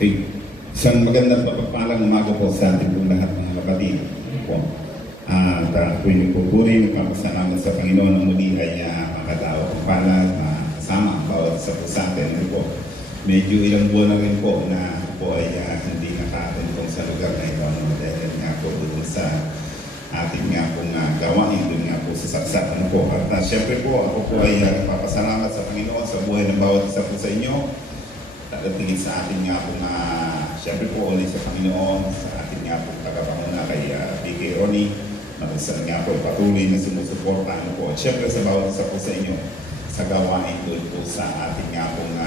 Okay. Isang magandang pagpapalang umaga po sa ating pong lahat mga kapatid. Po. At ako'y nagpupuri, nagpapasalamat sa Panginoon na muli ay makatao ang palad, kasama ang bawat isa po sa atin. Po. Medyo ilang buwan na rin po na po ay hindi nakatungkong sa lugar na ito. Dahil nga po doon sa ating nga pong gawain, doon nga po sa saksak. At syempre po, ako po ay nagpapasalamat sa Panginoon sa buhay ng bawat isa po sa inyo. Tingin sa ating nga pong, siyempre po ulit sa Panginoon, sa ating nga pong tagapanguna kay PK Ronnie, na kung nga po patuloy na sumusuporta po. At siyempre sa bawat isa po sa inyo, sa gawain doon po sa ating nga pong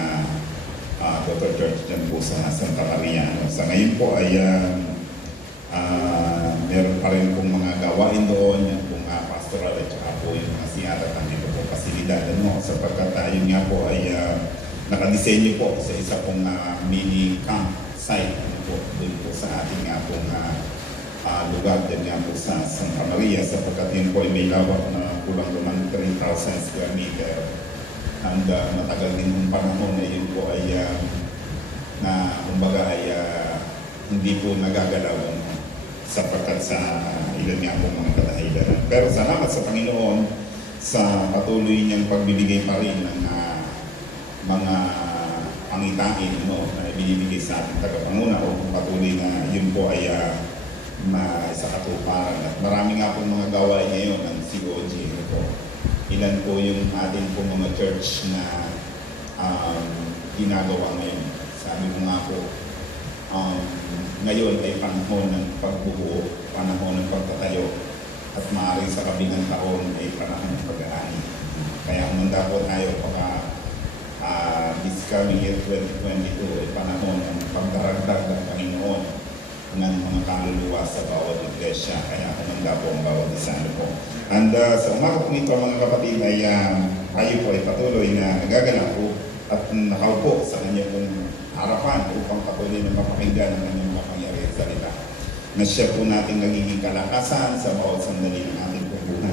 Dr. Church dyan po sa Santa Maria. Sa ngayon po ay meron pa rin pong mga gawain doon, yung pong pastoral at saka po yung mga siyata at ito pong pasilidad. Sapagkat tayo nga po ay nakadesenyo po sa isa pong mini camp site po doon po sa ating nga pong lugar din nga po sa Santa Maria, sapagkat yun po ay may lawak na kulang naman 3,000 square meter and matagal din yung panahon na yun po ay na kumbaga ay hindi po nagagalaw sapagkat sa ilan nga po mga kadahilanan. Pero salamat sa Panginoon sa patuloy niyang pagbibigay pa rin ng mga pangitain na binibigay sa ating tagapanguna o kung patuloy na yun po ay sa katuparan. At marami nga po mga gawain ngayon ng COG. Ilan po yung ating po mga church na ginagawa ngayon. Sabi mo nga po, ngayon ay panahon ng pagbubuo, panahon ng pagtatayo, at maaaring sa kabilang taon ay panahon ng pag-aani. Kaya umanda po tayo this coming year 2022 ay panahon ng pagdaragdag ng Panginoon ng mga kaluluwa sa bawat iglesia. Kaya kumanda po ang bawat isa po. And sa umaga po ito mga kapatid ay tayo po ay patuloy na nagaganap po at nakaupo sa kanya pong harapan upang patuloy na mapakinggan ang kanyang mapangyarihan salita. Na siya po natin nagiging kalakasan sa bawat sandali ng ating buhay.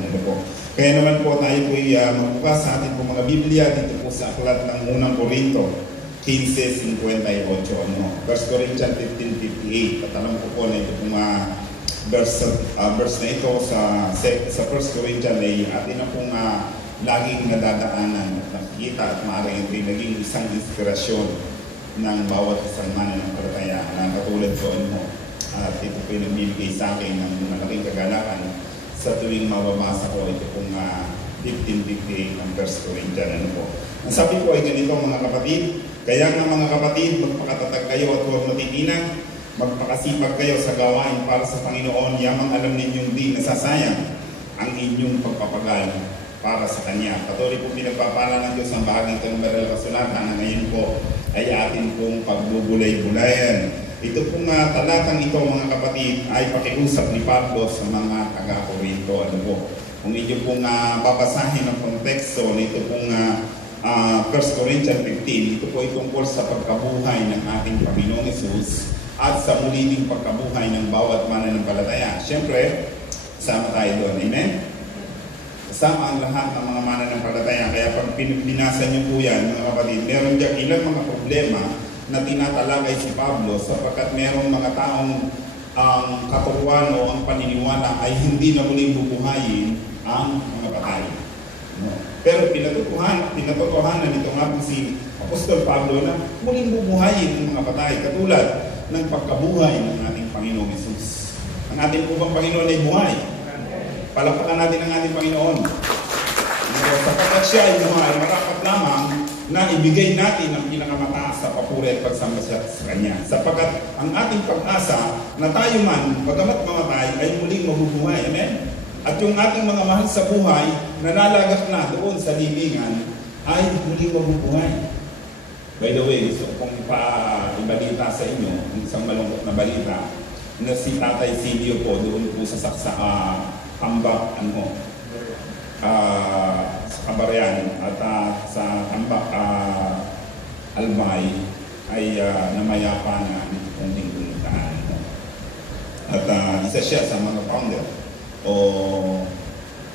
Kaya naman po tayo po ay magbukas sa ating po mga Biblia dito po sa aklat ng unang Korinto 15:58. 1 Corinthians 15:58. At alam ko po na ito pong verse na ito sa 1 Corinthians ay atin na pong laging nadadaanan at nakikita at maaaring ito naging isang inspirasyon ng bawat isang mananampalataya na katulad ko at ito po yung nagbibigay sa akin ng malaking kagalakan sa tuwing mababasa ko ito pong 15:58 ng 1 Corinthians. Ang sabi ko ay ganito mga kapatid, kaya nga mga kapatid, magpakatatag kayo at huwag matitinag, magpakasipag kayo sa gawain para sa Panginoon, yamang alam ninyong di nasasayang ang inyong pagpapagal para sa Kanya. Patuloy po pinagpapala ng Diyos ang bahaging ito ng Banal na Kasulatan na ngayon po ay atin pong pagbubulay-bulayan. Ito pong talatang ito mga kapatid ay pakiusap ni Pablo sa mga taga-Korinto. Kung inyo pong babasahin ang konteksto nito pong 1 Corinthians 15, ito po ay tungkol sa pagkabuhay ng ating Panginoong Hesus at sa muling pagkabuhay ng bawat mananampalataya. Siyempre, kasama tayo doon. Amen? Kasama ang lahat ng mga mananampalataya. Kaya pag binasa niyo po yan, mga kapatid, meron dyan ilang mga problema na tinatalakay si Pablo sapagkat merong mga taong ang katuruan o ang paniniwala ay hindi na muling bubuhayin ang mga patay. Pero pinatotohanan ito nga po si Apostol Pablo na muling bubuhayin ang mga patay katulad ng pagkabuhay ng ating Panginoong Hesus. Ang ating ubang Panginoon ay buhay. Palakpakan natin ang ating Panginoon. Sapagkat siya ay buhay, marapat lamang na ibigay natin ang pinakamataas sa papuri at pagsamba sa Kanya. Sapagkat ang ating pag-asa na tayo man, bagamat mamatay, ay muling mabubuhay. Amen? At yung ating mga mahal sa buhay, na nalagak na doon sa libingan, ay muling mabubuhay. By the way, gusto kong ibalita sa inyo, isang malungkot na balita, na si Tatay Silvio po doon po sa Tambak, sa Kabaryan at sa Tambak Albay ay namayapa na nito pong lingkuntaan. At isa siya sa mga founder o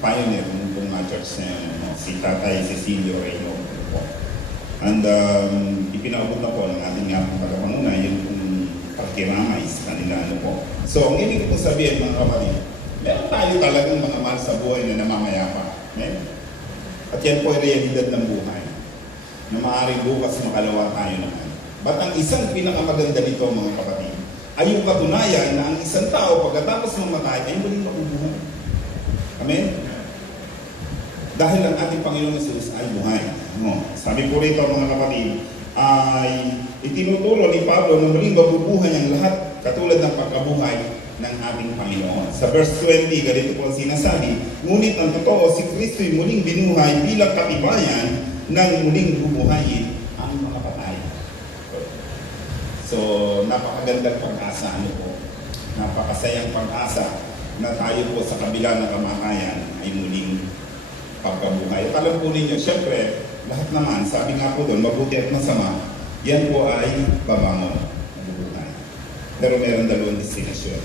pioneer ng church na si Tatay Cecilio Reyno po. And ipinaabot na po ng ating nga tagapanguna yung pagkiramay sa kanila. Ano po. So, ang ibig ko sabihin mga kapatid, meron tayo talagang mga mahal sa buhay na namamayapa. At yan po ay realidad ng buhay na maaaring bukas makalawa tayo naman. But ang isang pinakamaganda nito mga kapatid ay yung katunayan na ang isang tao pagkatapos mamatay ay muling mabubuhay. Amen? Dahil ang ating Panginoon Jesus ay buhay. Sabi po rito mga kapatid, ay itinuturo ni Pablo na muling mabubuhay ang lahat katulad ng pagkabuhay ng ating Panginoon. Sa verse 20, ganito po ang sinasabi, ngunit ang totoo, si Kristo'y muling binuhay bilang katibayan ng muling bubuhayin ang mga patay. So, napakagandang pag-asa, ano po? Napakasayang pag-asa na tayo po sa kabila ng kamatayan ay muling pagkabuhay. At alam po ninyo, syempre, lahat naman, sabi nga po doon, mabuti at masama, yan po ay babangon, mabubuhay. Pero meron dalawang destinasyon.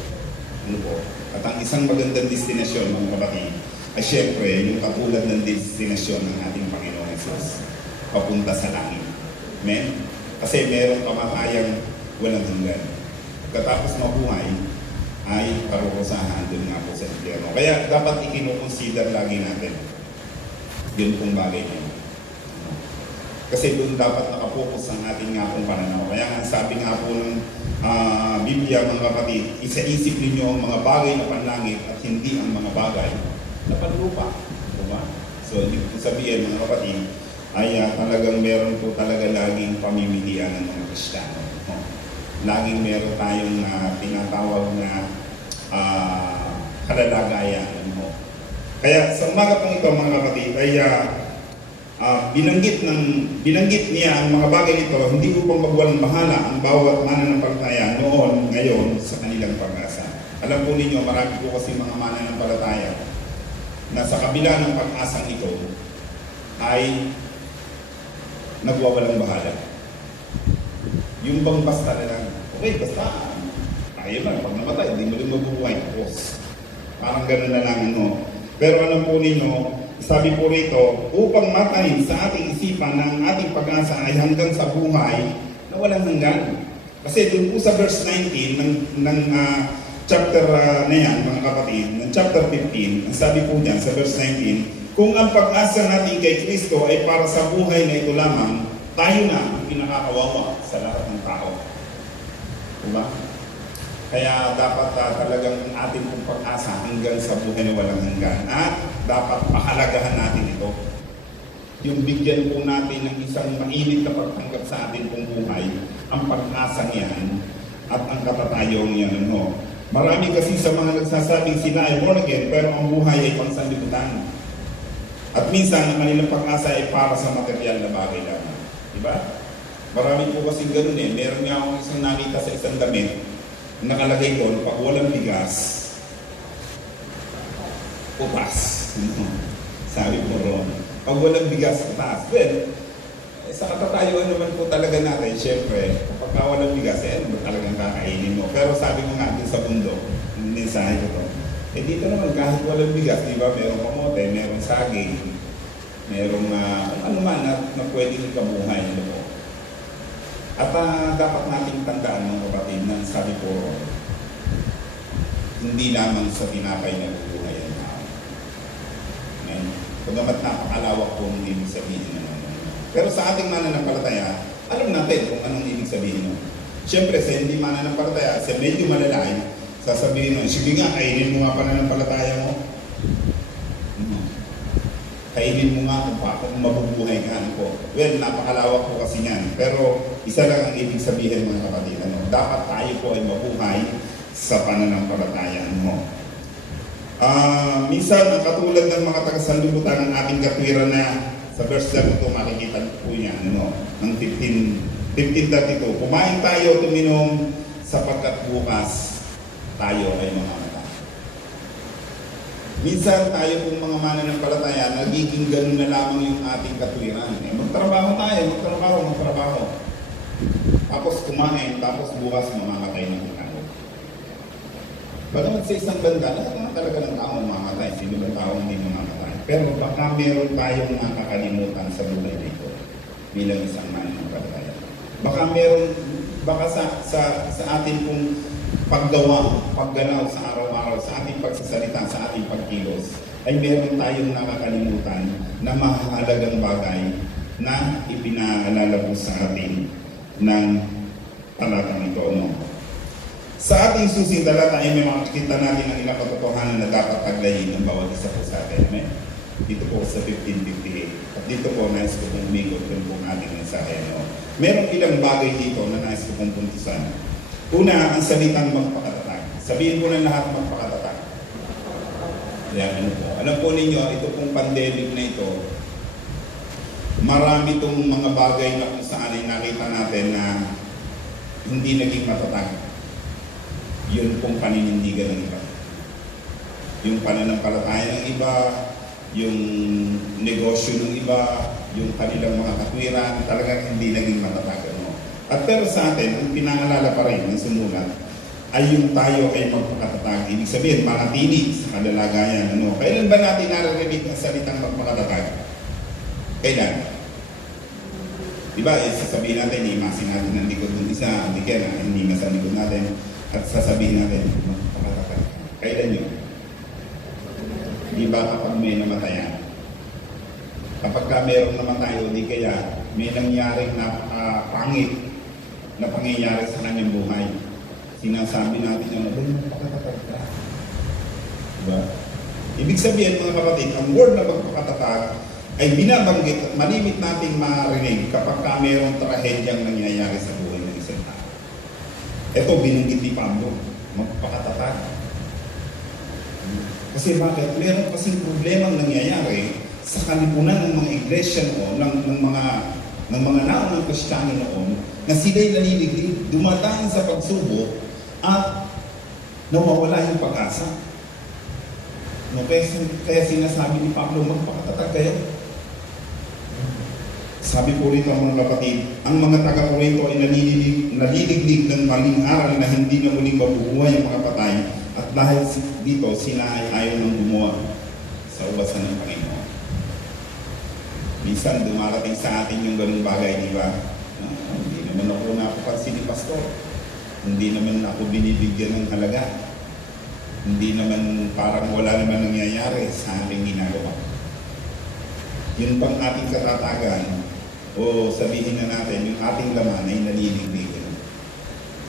Ano po? At ang isang magandang destinasyon, mga kapatid, ay syempre, yung katulad ng destinasyon ng ating Panginoon Jesus, papunta sa langit. Amen? Kasi merong kamatayang walang hanggan. Katapos mabuhay, ay parurusahan doon nga po sa impyerno. Kaya dapat ikinukonsider lagi natin yun pong bagay na yun. Kasi doon dapat nakapokus ang ating nga pong pananaw. Kaya nga sabi nga po ng Biblia mga kapatid, isa-isip ninyo ang mga bagay na panlangit at hindi ang mga bagay na panlupa. Diba? So, hindi ko sabihin mga kapatid, ay talagang meron po talaga laging pamimilian ng mga Kristiyano. Laging meron tayong tinatawag na kalalagayan. Kaya sa umaga pong ito mga kapatid ay binanggit niya ang mga bagay nito hindi upang magwalang bahala ang bawat mananampalataya noon, ngayon sa kanilang pag-asa. Alam po ninyo, marami po kasi mga mananampalataya na sa kabila ng pag-asang ito ay nagwawalang bahala. Yung bang basta na lang, okay, basta, kaya lang, pag namatay, hindi mo rin mabubuhay. Parang gano'n na lang, no? Pero alam po ninyo, sabi po rito, upang matayin sa ating isipan ng ating pag-asa ay hanggang sa buhay na walang hanggan. Kasi doon po sa verse 19 ng chapter na yan, mga kapatid, ng chapter 15, ang sabi po dyan sa verse 19, kung ang pag-asa natin kay Kristo ay para sa buhay na ito lamang, tayo na ang pinakakawawa sa lahat ng tao. Diba? Kaya dapat talagang ating pong pag-asa hanggang sa buhay na walang hanggan. At dapat pahalagahan natin ito. Yung bigyan po natin ng isang mainit na pagtanggap sa ating pong buhay, ang pag-asa niyan at ang katatayong niyan. No? Marami kasi sa mga nagsasabing sila ay born again, pero ang buhay ay pangsanlibutan. At minsan, ang kanilang pag-asa ay para sa material na bagay lamang. Diba? Marami po kasing ganun eh. Meron nga akong isang nakita sa isang damit, nakalagay doon, pag walang bigas, utas. Sabi po ron, pag walang bigas, utas. Well, sa katatayuan naman po talaga natin, syempre, kapag walang bigas, ano ba talagang kakainin mo? Pero sabi mo nga din sa bundok, yung mensahe ko to, dito naman kahit walang bigas, di ba, merong kamote, merong saging, merong ano man na pwedeng ikabuhay. Ano po? At dapat nating tandaan mga kapatid na sabi ko, hindi lamang sa tinapay na bubuhay ang tao. Pagamat napakalawak po ang ibig sabihin na naman. Pero sa ating mananampalataya, alam natin kung anong ibig sabihin nun. Siyempre sa hindi mananampalataya, sa medyo malalayo, sasabihin nun, sige nga, kainin mo nga pananampalataya mo. Kainin mo nga kung mabubuhay ka. Ano po. Well, napakalawak po kasi yan. Pero isa lang ang ibig sabihin mga kapatid. Ano? Dapat tayo po ay mabuhay sa pananampalataya mo. Minsan, ang katulad ng mga taga-sanlibutan ng ating katwiran na sa verse 7 ito, makikita po yan. Ano? Ng 15:32. Kumain tayo, tuminom, sapagkat bukas tayo ay mamamatay. Minsan tayo pong mga mananampalataya, nagiging ganun na lamang yung ating katwiran. Magtrabaho tayo, magtrabaho. Tapos kumain, tapos bukas mamamatay ng tao. Bagamat sa isang banda, lahat naman talaga ng tao mamamatay. Sino ba tao hindi mamamatay? Pero baka meron tayong nakakalimutan sa buhay na ito bilang isang mananampalataya. Baka meron baka sa atin pong paggalaw sa araw-araw, sa ating pagsasalita, sa ating pagkilos, ay meron tayong nakakalimutan na mahalagang bagay na ipinalalabos sa atin ng talatang ito. No? Sa ating susing talata ay may makikita natin ang ilang katotohanan na dapat taglayin ng bawat isa po sa atin. Amen? Dito po sa 1558. At dito po, nais ko pong umikot yung pong ating mensahe. No? Merong ilang bagay dito na nais ko pong puntusan. Una, ang salitang magpakatatag. Sabihin po ng lahat magpakatatag. Yan, ano po. Alam po ninyo, ito pong pandemic na ito, marami itong mga bagay na kung saan ay nakita natin na hindi naging matatag. Yun pong paninindigan ng iba. Yung pananampalataya ng iba, yung negosyo ng iba, yung kanilang mga katwiran, talagang hindi naging matatag. No? At pero sa atin, ang pinangalala pa rin ng sumulat ay yung tayo ay magpakatatag. Ibig sabihin, manatili sa kadalagayan. Ano? Kailan ba natin naririnig ang salitang magpakatatag? Kailan? Diba, sasabihin natin, imasin natin ang likod ng isa, hindi na sa likod natin, at sasabihin natin, magpakatatag. Kailan yun? Di ba kapag may namatayan? Kapag ka mayroong namatay o di kaya may nangyaring napakapangit na pangyayari sa kanyang buhay, sinasabi natin yung magpakatatag ka. Diba? Ibig sabihin mga kapatid, ang word na magpakatatag ay binabanggit at malimit nating marinig kapag ka mayroong trahedyang nangyayari sa buhay ng isang tao. Ito, binanggit ni Pablo, magpakatatag. Kasi bakit? Meron kasing problemang nangyayari sa kalipunan ng mga iglesia noon, ng mga naunang Kristiyano noon, na sila'y naliliglig, dumadaan sa pagsubok at nawawala yung pag-asa. No, kaya sinasabi ni Pablo, magpakatatag kayo. Sabi po rito mga kapatid, ang mga taga-Korinto ay naliliglig ng maling aral na hindi na muling mabubuhay ang mga patay, at dahil dito sila ay ayaw nang gumawa sa ubasan ng Panginoon. Minsan dumarating sa atin yung ganung bagay, di ba? Hindi naman ako napapansin ni Pastor. Hindi naman ako binibigyan ng halaga. Hindi naman, parang wala naman nangyayari sa ating ginagawa. Yun bang ating katatagan, o sabihin na natin, yung ating laman ay naliliglig.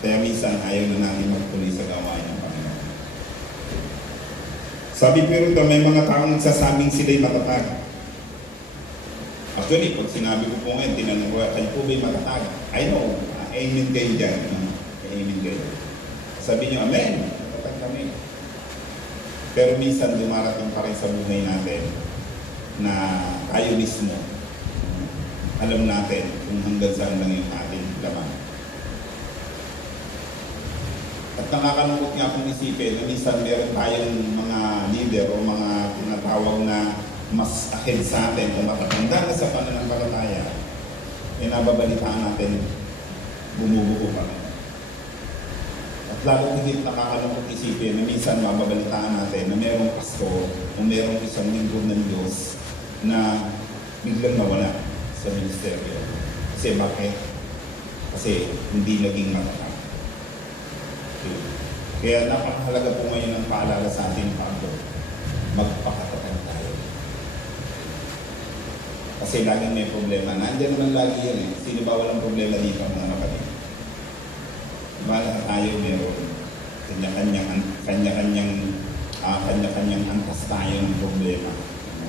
Kaya minsan ayaw na natin magtuloy sa gawain ng Panginoon. Sabi pero ito, may mga taong nagsasabing sila'y matatag. Actually, pag sinabi ko po ngayon, tinanong ko, kayo po ba'y matatag? I know, amen kayo dyan. Amen kayo. Sabi nyo, amen, matatag kami. Pero minsan dumarating pa rin sa buhay natin na tayo mismo, alam natin kung hanggang saan lang yung ating laman. At nakakalungkot nga kung isipin na minsan meron tayong mga leader o mga tinatawag na mas ahead sa atin o matatanda na sa pananampalataya, eh nababalitaan natin, bumubuo pa rin. At lalo higit nakakalungkot isipin na minsan mababalitaan natin na merong pastor o merong isang lingkod ng Diyos na biglang nawala sa ministeryo. Kasi bakit? Kasi hindi naging matatag. Kaya napakahalaga po ngayon ang paalala sa ating Pablo, magpakatatag tayo. Kasi laging may problema. Nandiyan naman lagi yan eh. Sino ba walang problema dito mga kapatid? Wala tayo meron. Kanya-kanyang antas tayo ng problema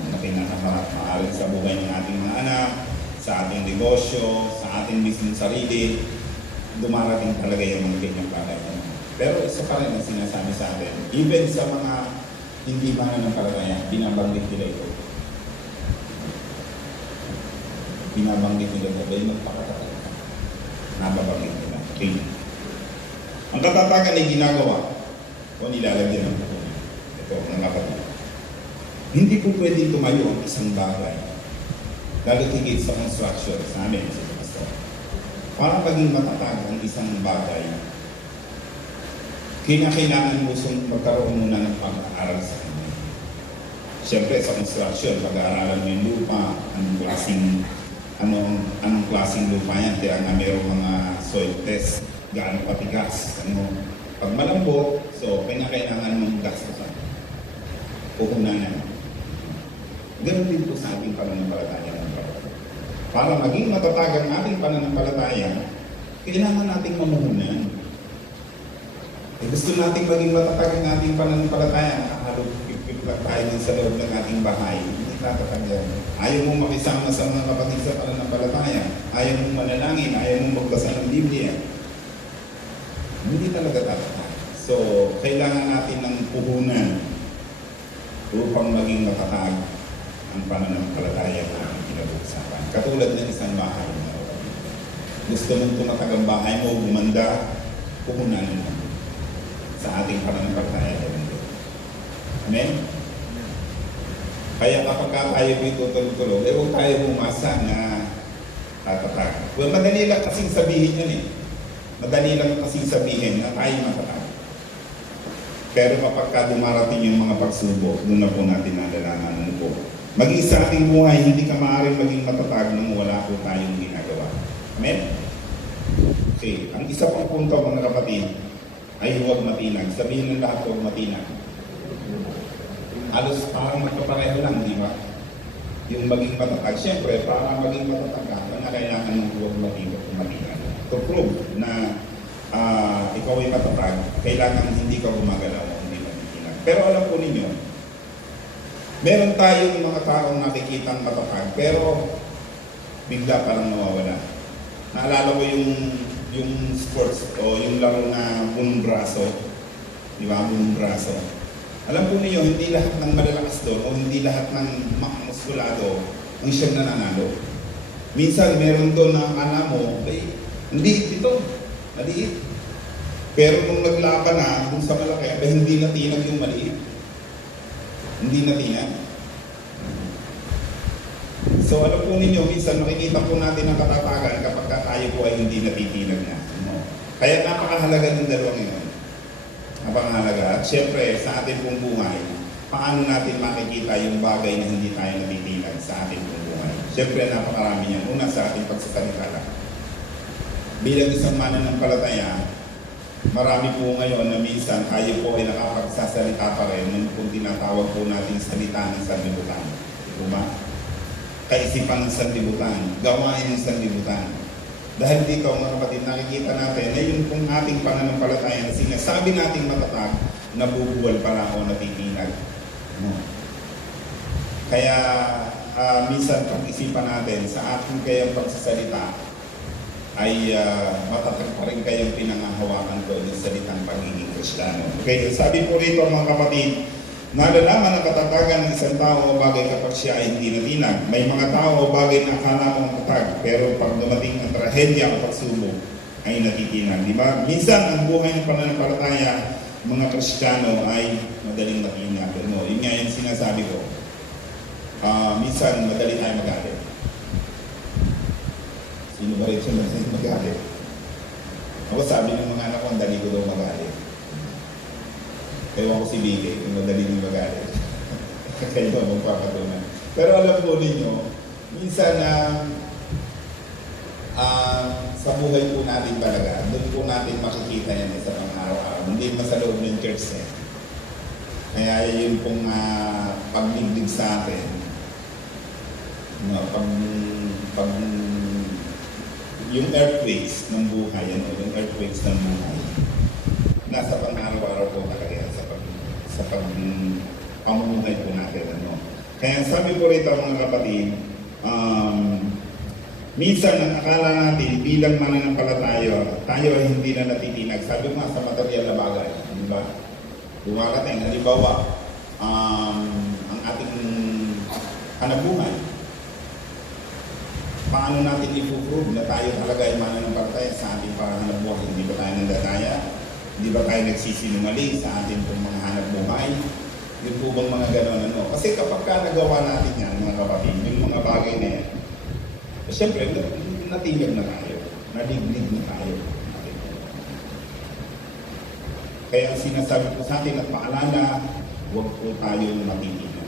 na kinakaharap. Maaari sa buhay ng ating mga anak, sa ating negosyo, sa ating mismong sarili, dumarating talaga yung mga ganyang bagay. Pero isa pa rin ang sinasabi sa atin, even sa mga hindi mananampalataya, binabanggit nila ito. Binabanggit nila ito, ba yung magpakatatag? Nababanggit nila. Okay. Ang katatagan ay ginagawa o nilalagyan ng puto. Ito, mga kapatid. Hindi po pwedeng tumayo ang isang bagay, lalo higit sa construction sa amin, sa pastor. Para maging matatag ang isang bagay, kinakailangan mo magkaroon muna ng pag-aaral sa kanya. Siyempre sa construction, pag-aaralan mo yung lupa, ang klaseng anong klaseng lupa yan. Kaya nga mayroong mga soil test, gaano patigas, pag malambot, so kailangan mong gastusan. Puhunan na. Ganun din po sa ating pananampalataya ng Panginoon. Para maging matatag ang ating pananampalataya, kailangan nating mamuhunan. Gusto nating maging matatag ang ating pananampalataya, nakahalo-pipip lang tayo din sa loob ng ating bahay. Hindi tatatag yan. Ayaw mong makisama sa mga kapatid sa pananampalataya. Ayaw mong manalangin. Ayaw mong magbasa ng Biblia. Hindi talaga tatatag. So, kailangan natin ng puhunan upang maging matatag ang pananampalataya na ang pinag-uusapan. Katulad ng isang bahay. Gusto mong tumatag ang bahay mo, gumanda, puhunan mo sa ating pananampalataya. Amen? Kaya kapag tayo dito tulog-tulog, huwag tayo umasa na tatatag. Well, madali lang kasing sabihin yun eh. Madali lang kasing sabihin na tayo matatag. Pero kapag dumarating yung mga pagsubok, doon na po natin nalalaman ano po. Maging sa ating buhay, hindi ka maaaring maging matatag nang wala po tayong ginagawa. Amen? Okay, ang isa pang punto mga kapatid, ay huwag matinag. Sabihin ng lahat huwag matinag. Halos parang magpapareho lang, di ba? Yung maging matatag. Siyempre, para maging matatag ka, kailangan ng huwag matinag. To prove na ikaw ay matatag, kailangan hindi ka gumagalaw o hindi matinag. Pero alam po ninyo, meron tayong mga taong nakikitang matatag, pero bigla parang nawawala. Naalala ko yung sports o yung laro na buong braso. Di ba? Buong braso. Alam po niyo, hindi lahat ng malalakas doon o hindi lahat ng muskulado ang siyang nananalo. Minsan, meron doon na akala mo, hindi ito. Maliit. Pero nung naglaban na, dun sa malaki, hindi natinag yung maliit. Hindi natinag. So alam po ninyo, minsan makikita po natin ang katatagan kapag tayo po ay hindi natitinag na. No? Kaya napakahalaga ng dalawang yun. Napakahalaga. At syempre, sa ating pong buhay, paano natin makikita yung bagay na hindi tayo natitinag sa ating pong buhay? Syempre, napakarami yan. Una sa ating pagsasalita lang. Bilang isang mananampalataya, marami po ngayon na minsan tayo po ay nakapagsasalita pa rin kung tinatawag po natin salita ng sanlibutan. Diba ba? Kaisipan ng sanlibutan, gawain ng sanlibutan. Dahil dito mga kapatid, nakikita natin na yung kung ating pananampalataya na sinasabi nating matatag, nabubuwal pala o natitinag. No. Kaya minsan pag-isipan natin sa ating kayang pagsasalita ay matatag pa rin kayang pinangahawakan ko ng salitang pagiging Kristiyano. Okay, sabi po rito mga kapatid, nalalaman ang katatagan ng isang tao o bagay kapag siya ay hindi natinag. May mga tao o bagay na akala mong matatag, pero pag dumating ang trahedya o pagsubok, ay natitinag. Di ba? Minsan, ang buhay ng pananampalataya, mga Kristiyano ay madaling natinag. No? Yun nga yung sinasabi ko. Minsan, madali tayo magalit. Sino ba rin siya magalit? Ako sabi ng mga anak ko, ang dali ko daw magalit. Ewan ko si Bigay, kung madali nyo magalit. Kayo magpapatunan. Pero alam po ninyo, minsan sa buhay po natin talaga, doon po natin makikita yan sa pang-araw-araw. Hindi pa sa loob ng church eh. Kaya yun pong pagliglig sa atin. Yung earthquakes ng buhay, yung earthquakes ng buhay, nasa pang-araw-araw po talaga yan sa pamumuhay po natin. Kaya sabi po rito mga kapatid, minsan ang akala natin bilang mananampalataya, tayo ay hindi na natitinag. Sabi ko nga sa material na bagay, di ba? Dumarating, halimbawa, ang ating hanabuhay. Paano natin ipuprove na tayo talaga ay mananampalataya sa ating hanabuhay? Hindi ba tayo nandadaya? Hindi ba tayo nagsisinungaling sa ating pong mga hanap buhay? Yung po bang mga gano'n Kasi kapag nagawa natin yan, mga kapatid, yung mga bagay na yan, siyempre, natinag na tayo. Naliglig na tayo. Kaya ang sinasabi ko sa atin at paalala, huwag po tayo matitinag.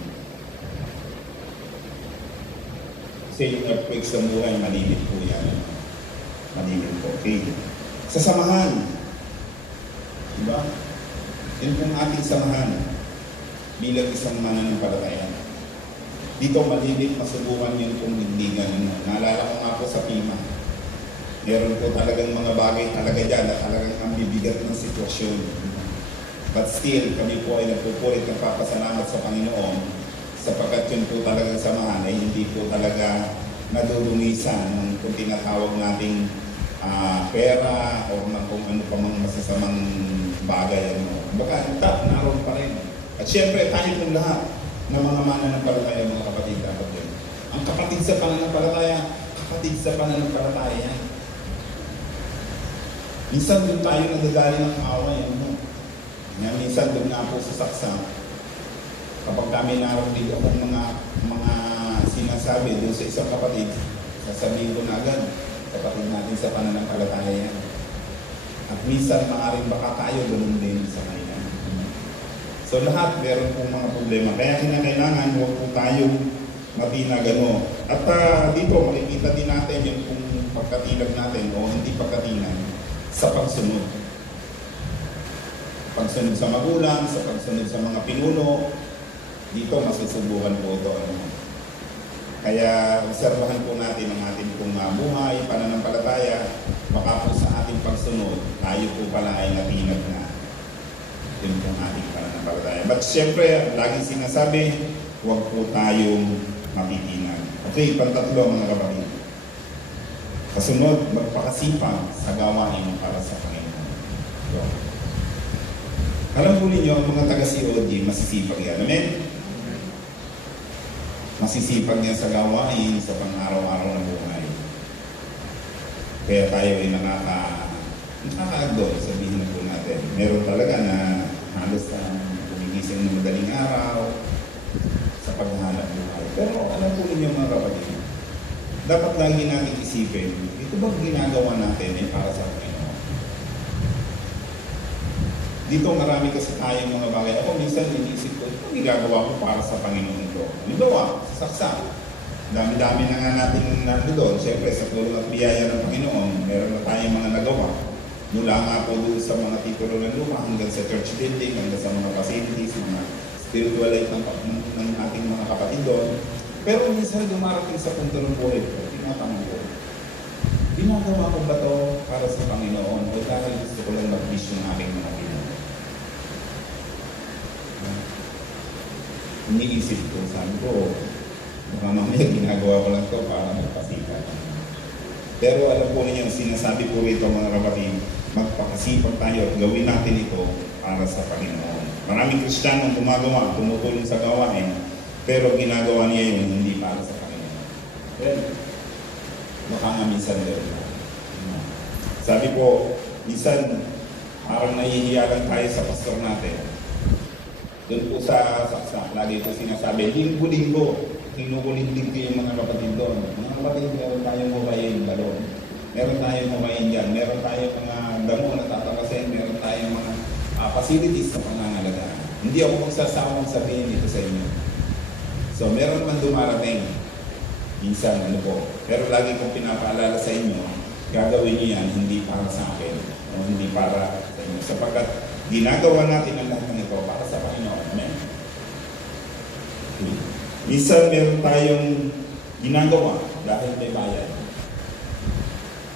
Kasi yung earthquake sa buhay, malimit po yan. Malimit po. Okay. Sa samahan. Diba? Yun pong ating samahan bilang isang mananampalataya. Dito malimit, masubukan yun pong digdigan. Naalala ko nga po sa PIMA. Meron po talagang mga bagay talaga dyan na talagang ang bibigat ng sitwasyon. But still, kami po ay nagpupulit ng papasalamat sa Panginoon sapagkat yun po talagang samahan ay hindi po talaga nadudungisan ng kung tinatawag nating pera o kung ano pa mga masasamang bagay. Baka naroon pa rin. At syempre, tayo pong lahat ng mga mananampalataya, mga kapatid, dapat din. Ang kapatid sa pananampalataya, kapatid sa pananampalataya yan. Minsan doon tayo nadadali ng away. Minsan doon nga po sa saksa. Kapag kami narinig akong mga sinasabi doon sa isang kapatid, sasabihin ko na agad, kapatid natin sa pananampalataya yan. At minsan maaaring baka tayo ganun din sa kanya. So lahat meron pong mga problema. Kaya kinakailangan huwag po tayong matinagano. At dito makikita din natin yung kung pagkatinag natin o hindi pagkatinag sa pagsunod. Pagsunod sa magulang, sa pagsunod sa mga pinuno, dito masusubukan po ito. Kaya obserbahan po natin ang ating pong buhay, pananampalataya, baka po sa ating pagsunod, tayo po pala ay natinag na. Yun pong ating pananampalataya. But syempre, laging sinasabi, huwag po tayong matitinag. Okay, pantatlo mga kapatid. Kasunod, magpakasipag sa gawain para sa Panginoon. So, alam po ninyo, mga taga-COD, masisipag yan. Amen? Masisipag yan sa gawain, sa pang-araw-araw na buhay. Kaya tayo ay nakakaagdol, sabihin na po natin. Meron talaga na halos na gumigising ng madaling araw sa paghahanap buhay. Pero alam po ninyo mga kapatid, dapat lagi natin isipin, ito bang ginagawa natin ay para sa Panginoon? Dito marami kasi tayong mga bagay. Ako minsan iniisip ko, ito ginagawa ko para sa Panginoon ito. Halimbawa, sa saksa. Dami-dami na nga natin nandoon. Siyempre, sa tulong at biyaya ng Panginoon, meron na tayong mga nagawa. Mula nga po doon sa mga titulo ng lupa hanggang sa church building, hanggang sa mga facilities, mga spiritual life ng ating mga kapatid doon. Pero minsan dumarating sa punto ng buhay ko, tinatanong ko, ginagawa ko ba ito para sa Panginoon o dahil gusto ko lang mag-wish yung aking mga Pinoon? Iniisip ko, sabi ko, baka mamaya ginagawa ko lang ito para magpasipan. Pero alam po ninyo, sinasabi po rito mga kapatid, magpakasipag tayo at gawin natin ito para sa Panginoon. Maraming Kristiyanong gumagawa, tumutulong sa gawain, pero ginagawa niya yun hindi para sa Panginoon. Well, baka nga minsan doon. Sabi ko, minsan parang nahihiya lang tayo sa pastor natin. Doon po sa saksa, lagi ko sinasabi, linggo-linggo, kinukulindig ko yung mga kapatid doon. Mga kapatid, meron tayong humayin galon. Meron tayong humayin dyan. Meron tayong mga damo na tatakasin. Meron tayong mga facilities sa pangangalagaan. Hindi ako magsasawang sabihin dito sa inyo. So, meron man dumarating. Minsan, ano po. Pero lagi kong pinapaalala sa inyo, gagawin niyo yan, hindi para sa akin. O hindi para sa inyo. Sapagkat ginagawa natin ang lahat ng ito para sa Panginoon. Amen? Minsan meron tayong ginagawa dahil may bayad.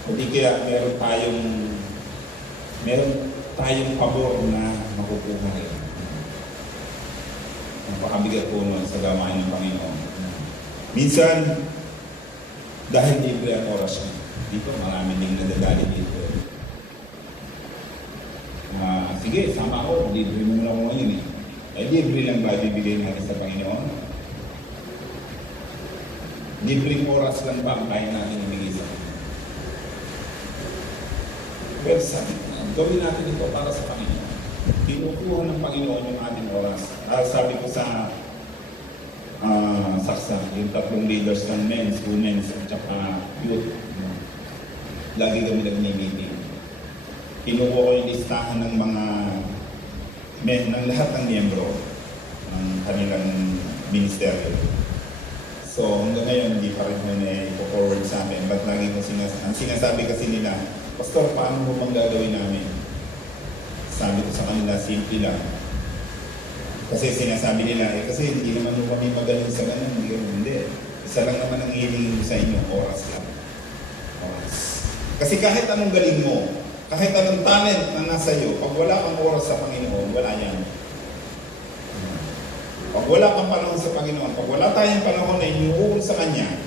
O di kaya meron tayong pabor na makukuha rin. Napakabigat po nun sa gawain ng Panginoon. Minsan, dahil libre ang oras niya. Dito, marami ding nadadali dito. Sige, sama ako. Libre mo lang ako ngayon eh. Ay, libre lang ba bibigay natin sa Panginoon? Libreng oras lang ba ang kaya natin ibigay sa Panginoon? Pero gawin natin ito para sa Panginoon. Kinukuha ng Panginoon yung ating oras. Sabi ko sa saksa, yung tatlong leaders ng men's, women's, at saka youth. Lagi kami nag-meeting. Kinuha ko yung listahan ng mga ng lahat ng miyembro ng kanilang ministeryo. So hanggang ngayon, hindi pa rin yun ipo-forward sa amin. But lagi ko ang sinasabi kasi nila, Pastor, paano mo bang gagawin namin? Sabi ko sa kanila, simple lang. Kasi sinasabi nila, kasi hindi naman mo kami magaling sa ganun. Hindi. Isa lang naman ang hihingin sa inyo, oras lang. Oras. Kasi kahit anong galing mo, kahit anong talent na nasa iyo, pag wala kang oras sa Panginoon, wala yan. Pag wala kang panahon sa Panginoon, pag wala tayong panahon na inuukol sa Kanya,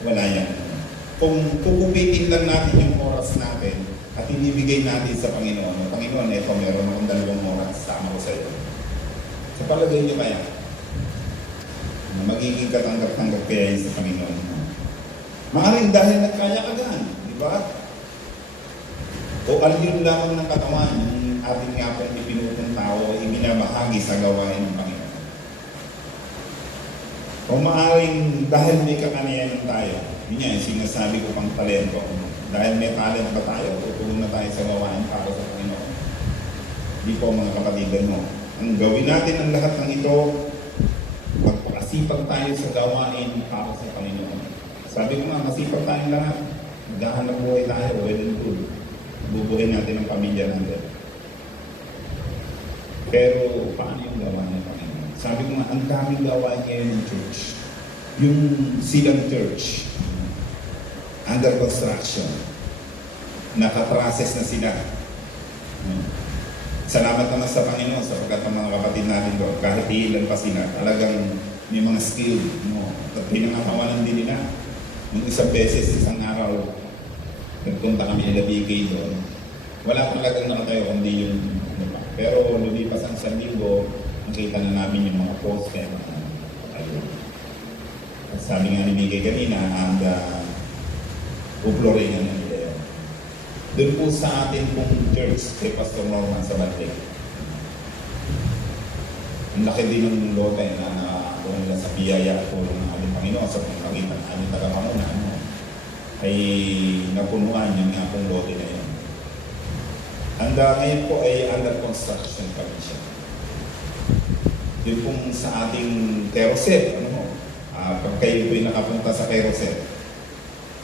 wala yan. Kung kukupitin lang natin yung oras natin at inibigay natin sa Panginoon, Panginoon, ito, meron akong 2 oras, sama ko sa iyo. Sa palagay niyo kaya, magiging katanggap-tanggap kaya yun sa Panginoon. Maaaring dahil nagkaya ka gan, di ba? O alin lamang ng katawan, yung ating nga pong ipinutong tao ay ibinabahagi sa gawain ng Panginoon. O maaaring dahil may kakanayan tayo, yun yan, sinasabi ko pang talento. Dahil may talent ba tayo, tutulong na tayo sa gawain para sa Panginoon. Hindi po mga kapatid, no? Ang gawin natin ang lahat ng ito, magpakasipag tayo sa gawain para sa Panginoon. Sabi ko nga, masipag tayong lahat. Maghahanap buhay tayo, well and good. Bubuhay natin ang pamilya natin. Pero paano yung gawain ng Panginoon? Sabi ko nga, ang daming gawain ngayon ng church. Yung silang church, under construction, nakaprocess na sila. Salamat naman sa Panginoon sapagkat ang mga kapatid natin doon, kahit ilan pa sila, talagang may mga skill, no? At pinangatawanan din nila. Nung isang beses, isang araw, nagpunta kami sa BK doon. Wala talagang nakatayo kundi yung pero lumipas ang 1 linggo, nakita na namin yung mga post kaya ayun. At sabi nga ni Miguel kanina, and uploading na nila yun. Doon po sa atin pong church, kay Pastor Norman sa Bantig. Ang laki din ng lote na kung nila sa biyaya po ng aming Panginoon sa pangkagitan ng aming taga-pamuna, ay napunuan yung nga pong lote na yun. And ngayon po ay under construction pa rin siya. Yun pong sa ating carousel, pag kayo po'y nakapunta sa carousel,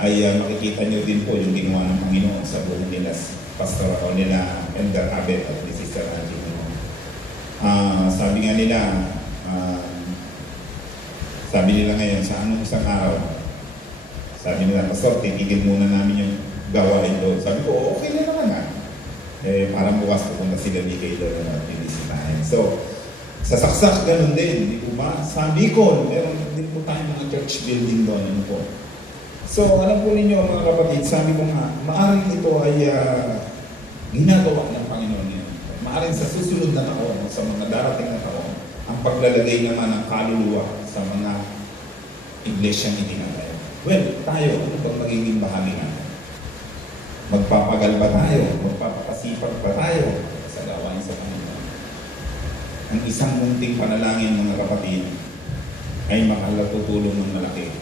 ay makikita nyo din po yung ginawa ng Panginoon sa buong nila, Pastor o nila, Elder Abet at ni Sister Angie. Sabi nga nila, sabi nila ngayon, sa anong isang araw, sabi nila, Pastor, titigil muna namin yung gawain doon. Sabi ko, okay na naman parang bukas pupunta sila ni kayo doon na binisitahin. So, sa Saksak, ganun din, di po ba? Sa Bicol, meron din po tayo mga church building doon, ano po. So, alam po ninyo mga kapatid, sabi ko nga, maaaring ito ay ginagawa ng Panginoon niya. Maaaring sa susunod na taon, sa mga darating na taon, ang paglalagay naman ng kaluluwa sa mga iglesyang itinatayo. Well, tayo, ano bang magiging bahagi natin? Magpapagal ba tayo? Magpapasipag ba tayo sa gawain sa Panginoon? Ang isang munting panalangin mga kapatid ay makalatutulong ng malaki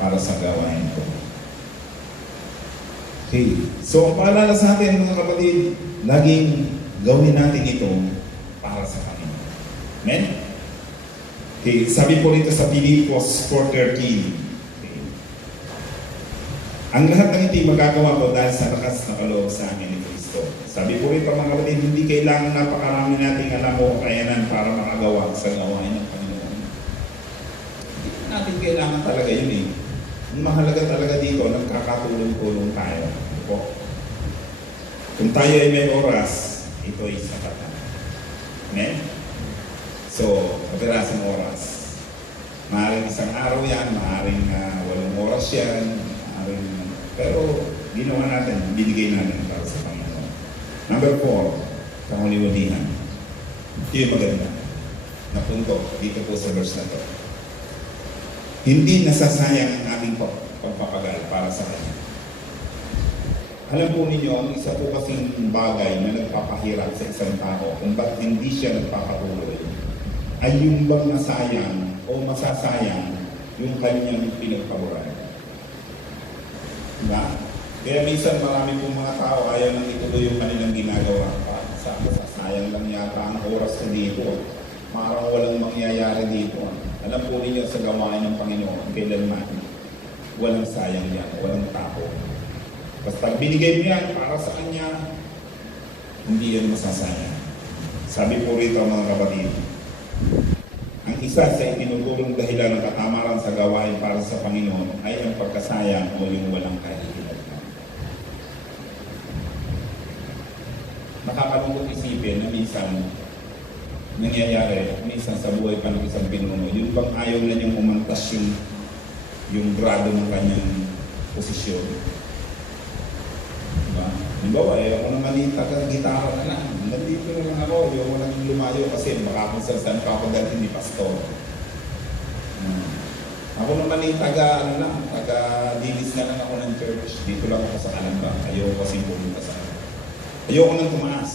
para sa gawain ko. Okay. So, ang paalala sa atin mga kapatid, laging gawin natin ito para sa Panginoon. Amen? Okay. Sabi po rito sa Filipos 4:13, ang lahat ng ito magagawa ko dahil sa lakas na kaloob sa amin ni Kristo. Sabi po rito mga kapatid, hindi kailangan napakarami nating alam o kakayanan para makagawa sa gawain ng Panginoon. Hindi natin kailangan talaga yun Ang mahalaga talaga dito, nagkakatulong-tulong tayo. Kung tayo ay may oras, ito ay sapat na. Amen? So, kaperasang oras. Maaaring isang araw yan, maaaring 8 oras yan, maaaring pero ginawa natin, binigay natin para sa Panginoon. Number 4, kahuliwalihan. Ito yung maganda na punto dito po sa verse na to. Hindi nasasayang ang ating pagpapagal para sa Kanya. Alam po ninyo, ang isa po kasing bagay na nagpapahirap sa isang tao kung ba't hindi siya nagpapatuloy ay yung bang nasayang o masasayang yung kanyang pinagpaguran. Diba? Kaya minsan marami pong mga tao ayaw nang ituloy yung kanilang ginagawa. Sayang lang yata ang oras ko dito. parang walang mangyayari dito. Alam po ninyo sa gawain ng Panginoon, kailanman walang sayang yan, walang tao. Basta binigay mo yan para sa Kanya, hindi yan masasayang. Sabi po rito mga kapatid, ang isa sa itinutulong dahilan ng katamaran sa gawain para sa Panginoon ay ang pagkasayang o yung walang kahihinatnan. Nakakalungkot isipin na minsan nangyayari, minsan sa buhay pa ng isang pinuno, yung bang ayaw na niyang umantas yung grado ng kanyang posisyon. Diba? Halimbawa, ako naman gitara na lang. Nandito na lang ako, yung walang lumayo kasi baka kung saan pa ako dahil hindi pastor. Ako naman taga-dilis na lang ako ng church. Dito lang ako sa Kalamba. Ayoko kasi pumunta sa akin. Ayoko nang tumaas.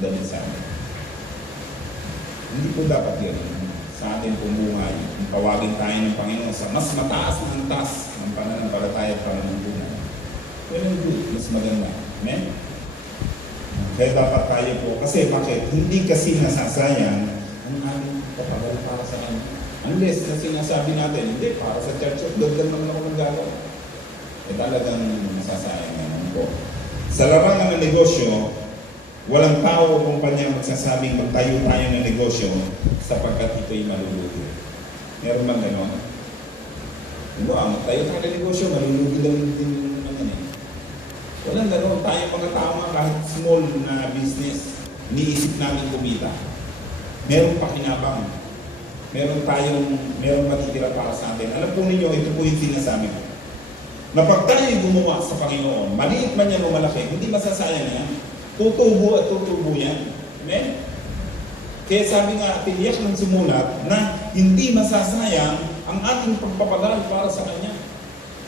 Dahil sa akin. Hindi po dapat yan. Sa atin pumungay. Tawagin tayo ng Panginoon sa mas mataas na antas ng pananampalataya at pananampalataya. Well, mas maganda. Amen? Kaya dapat tayo po, kasi bakit? Hindi kasi nasasayang ang aming kapagal para sa Kanya. Unless na sinasabi natin, hindi, para sa church of God naman ako nag-galaw. Talagang nasasayang naman po. Sa larangan ng negosyo, walang tao o kumpanya magsasabing magtayo tayo ng negosyo sapagkat ito'y malulugi. Meron bang gano'n? Magtayo tayo ng negosyo, malulugi lang din naman eh. Walang gano'n. Tayo mga tao kahit small na business, niisip namin kumita. Meron pakinabang. Meron matitira para sa atin. Alam po ninyo, ito po yung sinasabi ko. Na pag tayo gumawa sa Panginoon, maliit man yan o malaki, hindi masasayang yan. Tutubo at tutubo yan. Amen? Kaya sabi nga, tiniyak ng sumulat na hindi masasayang ang ating pagpapagal para sa Kanya.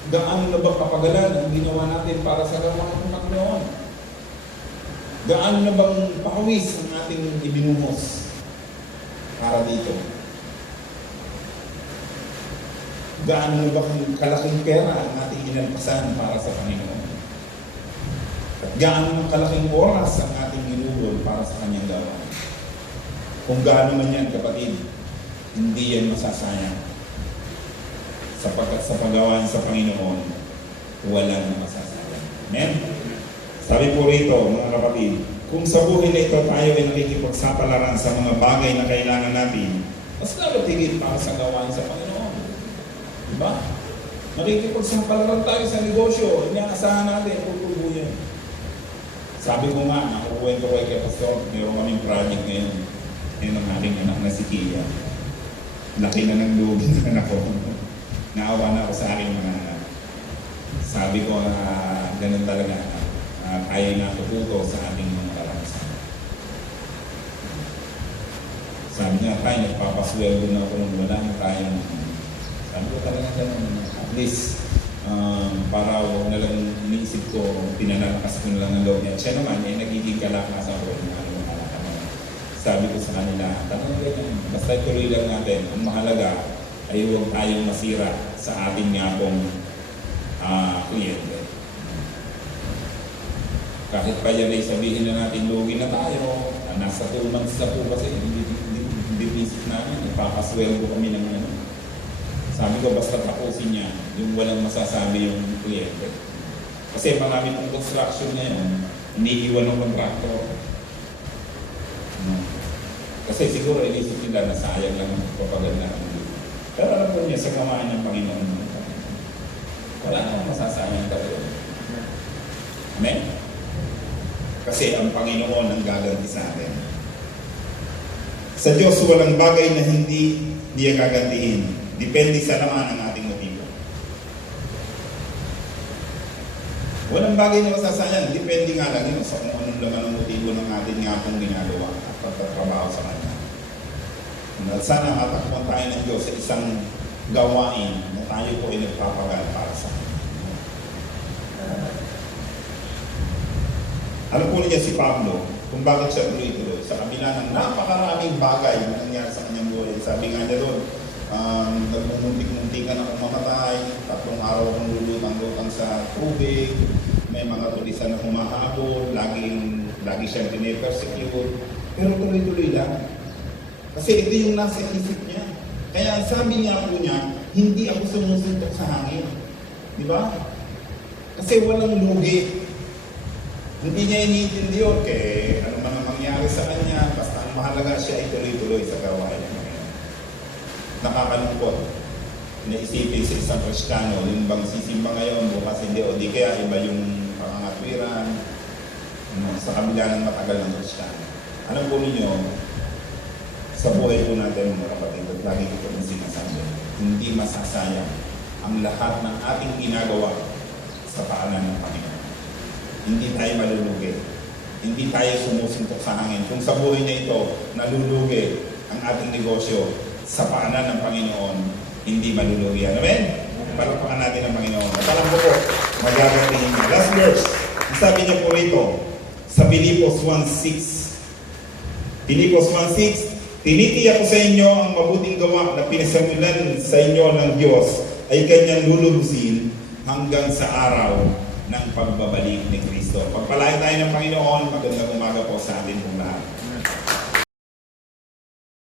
Gaano na ba kapagalan ang ginawa natin para sa gawain ng Panginoon? Gaano na bang pawis ang ating ibinuhos para dito? Gaano na ba kalaking pera ang ating inalpasan para sa Panginoon? At gaano ng kalaking oras ang ating ginugol para sa Kanyang gawain? Kung gaano man yan, kapatid, hindi yan masasayang. Sapagkat sa paggawa sa Panginoon, walang masasayang. Amen? Sabi po rito, mga kapatid, kung sa buhay na ito tayo ay nakikipagsapalaran sa mga bagay na kailangan natin, mas lalo tigit para sa gawain sa Panginoon. Diba? Nakikipagsapalaran tayo sa negosyo, inaasahan natin, tutubo yan. Sabi ko nga, nakukuwento ko kay Pastor, meron kaming project ngayon. Yan ang aking anak na si Kia. Laki na ng lugi ng anak ko. Naawa na ako sa aking mga anak. Sabi ko na ganun talaga. Kaya na tututo sa ating mga karanasan. Sabi niya, tayo nagpapasweldo na ako nung wala na tayo. Sabi ko talaga ganun. At least, para huwag na lang iniisip ko, pinanalakas ko na lang ang loob niya. Siya naman, nagiging kalakasan ko na sabi ko sa kanila, basta tuloy lang natin. Ang mahalaga ay huwag tayong masira sa ating nga pong kliyente. Kahit pa yan ay sabihin na natin, lugi na tayo, nasa 2 months na po kasi, hindi visit namin, ipapasweldo kami ng ano. Sabi ko, basta tapusin niya, yung walang masasabi yung kliyente. Kasi marami pong construction na yun, iniiwan ng kontraktor. Kasi siguro inisip nila na sayang lang ang propaganda. Pero alam po niya, sa gawain ng Panginoon, wala namang masasayang talaga. Amen? Kasi ang Panginoon ang gaganti sa atin. Sa Diyos, walang bagay na hindi niya gagantiin. Depende sa laman ng ating motibo. Walang bagay na masasayang. Depende nga lang yun sa kung anong laman ng motibo ng ating nga pong ginagawa at pagtatrabaho sa Kanya. Sana matakbuhan tayo ng Diyos sa isang gawain na tayo po ay nagpapagal para sa Kanya. Alam po niya si Pablo kung bakit siya tuloy-tuloy. Sa kabila ng napakaraming bagay na nangyari sa kanyang buhay. Sabi nga niya doon, nagmumuntik-muntikan akong mamatay, 3 araw akong lulutang-lutang sa tubig, may mga tulisan na humahabol, lagi siyang pinipersecute, pero tuloy-tuloy lang. Kasi ito yung nasa isip niya. Kaya sabi niya po niya, hindi ako sumusuntok sa hangin. Di ba? Kasi walang lugi. Hindi niya iniintindi yun. Kaya ano man ang mangyari sa kanya, basta ang mahalaga siya ay tuloy-tuloy sa gawain ng Panginoon. Nakakalungkot. Naisipin sa isang Kristiyano, yung bang sisimba ngayon, bukas hindi, o di kaya iba yung pangangatwiran, sa kabila ng matagal ng Kristiyano. Alam po ninyo, sa buhay po natin mga kapatid, at lagi ko po sinasabi, hindi masasayang ang lahat ng ating ginagawa sa paanan ng Panginoon. Hindi tayo malulugi. Hindi tayo sumusuntok sa hangin. Kung sa buhay na ito, nalulugi ang ating negosyo sa paanan ng Panginoon, hindi malulugi. Amen? Palakpakan natin ang Panginoon. At alam ko po, magagaling niya. Last verse, sabi niya po rito, sa Pilipos 1:6. Pilipos 1:6, tinitiyak ko sa inyo ang mabuting gawa na pinasamulan sa inyo ng Diyos ay kanyang lulubusin hanggang sa araw ng pagbabalik ni Kristo. Pagpalain tayo ng Panginoon, magandang umaga po sa atin pong lahat.